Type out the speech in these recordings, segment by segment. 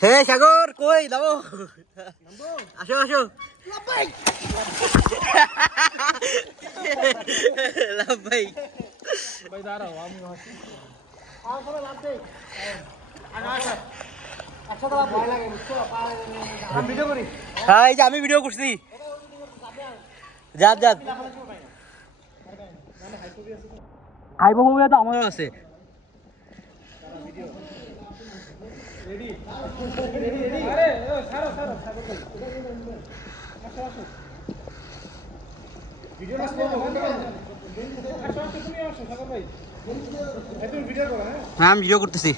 হে সাগর কই যাবো আসো আসো লাভ ভাই ভাই দাঁড়াও আমি হ্যাঁ এই যে আমি ভিডিও করছি যাত যাত আইব তো আমারও আছে হ্যাঁ আমি ভিডিও করতেছি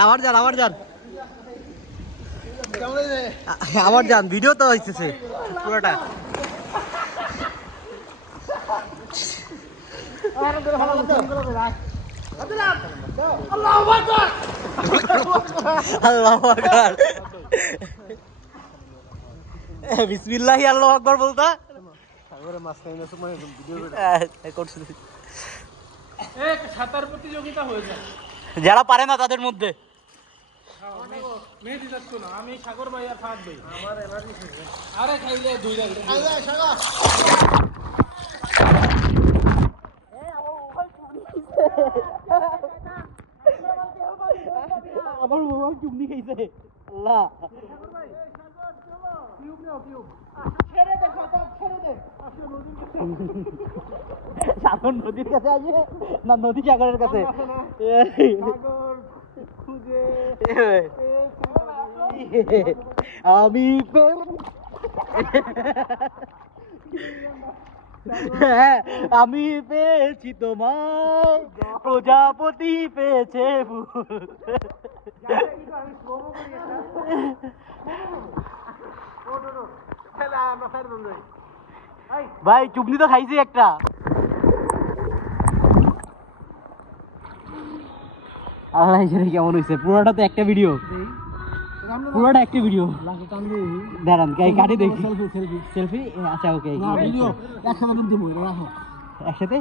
আবার যান আবার যান ভিডিও তো হইতেছে পুরোটা আল্লাহু আকবার বিসমিল্লাহি আল্লাহু আকবার বলতা সাঁতার প্রতিযোগিতা হয়ে যায় যারা পারে না তাদের মধ্যে মেহেদি যাচ্ছ না আমি সাগর ভাই আর ফাহাদ ভাই আরে খাইলে দুই জায়গায় আমার মোবাইল চুমনি খাইছে আল্লাহ সাগর নদীর কাছে আছে না নদী সাগরের কাছে আমি আমি পেয়েছি তোমার প্রজাপতি পেয়েছে ভাই চুপনি তো খাইছি একটা আল্লাহ কেমন হয়েছে পুরোটা তো একটা ভিডিও দাঁড়ান কাটি দেখি সেলফি আচ্ছা ওকে একসাথে